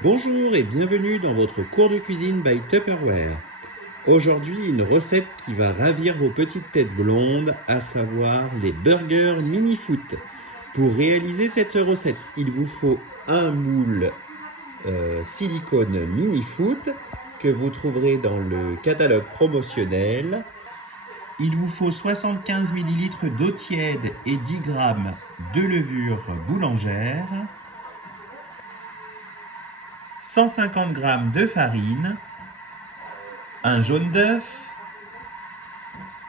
Bonjour et bienvenue dans votre cours de cuisine by Tupperware. Aujourd'hui, une recette qui va ravir vos petites têtes blondes, à savoir les burgers mini-foot. Pour réaliser cette recette, il vous faut un moule silicone mini-foot que vous trouverez dans le catalogue promotionnel. Il vous faut 75 ml d'eau tiède et 10 g de levure boulangère, 150 g de farine, un jaune d'œuf,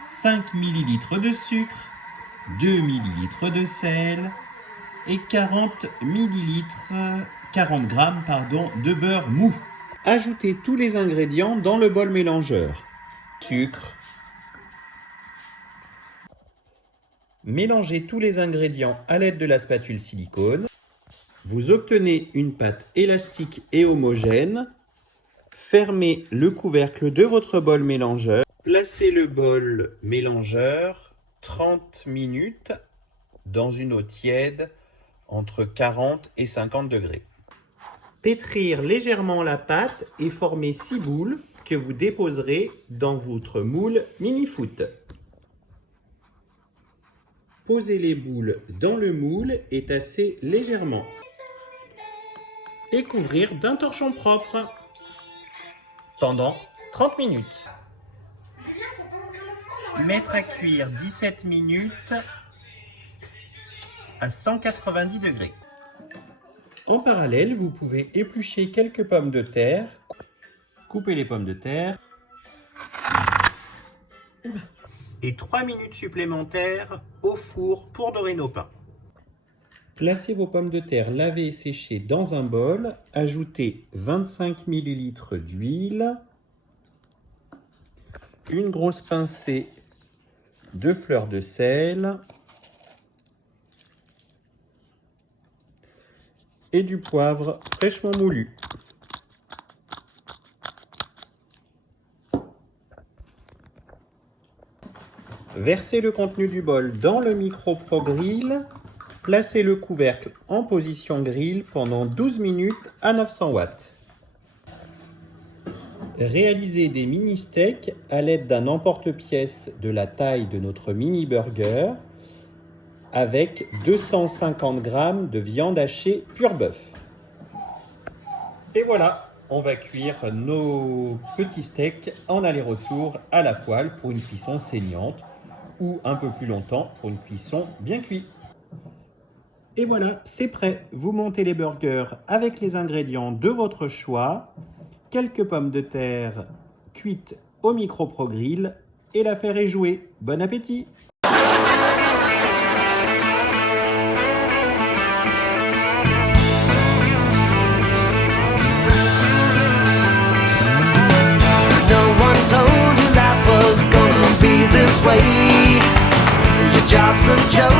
5 ml de sucre, 2 ml de sel et 40 g de beurre mou. Ajoutez tous les ingrédients dans le bol mélangeur. Sucre. Mélangez tous les ingrédients à l'aide de la spatule silicone. Vous obtenez une pâte élastique et homogène. Fermez le couvercle de votre bol mélangeur. Placez le bol mélangeur 30 minutes dans une eau tiède entre 40 et 50 degrés. Pétrir légèrement la pâte et former 6 boules que vous déposerez dans votre moule mini-foot. Posez les boules dans le moule et tassez légèrement. Et couvrir d'un torchon propre pendant 30 minutes. Mettre à cuire 17 minutes à 190 degrés. En parallèle, vous pouvez éplucher quelques pommes de terre. Coupez les pommes de terre. Et 3 minutes supplémentaires au four pour dorer nos pains. Placez vos pommes de terre lavées et séchées dans un bol. Ajoutez 25 ml d'huile, une grosse pincée de fleur de sel et du poivre fraîchement moulu. Versez le contenu du bol dans le micro-pro-grill. Placez le couvercle en position grill pendant 12 minutes à 900 watts. Réalisez des mini steaks à l'aide d'un emporte-pièce de la taille de notre mini burger avec 250 g de viande hachée pur bœuf. Et voilà, on va cuire nos petits steaks en aller-retour à la poêle pour une cuisson saignante ou un peu plus longtemps pour une cuisson bien cuite. Et voilà, c'est prêt. Vous montez les burgers avec les ingrédients de votre choix, quelques pommes de terre cuites au micro-pro-grill et l'affaire est jouée. Bon appétit! Your job's a joke.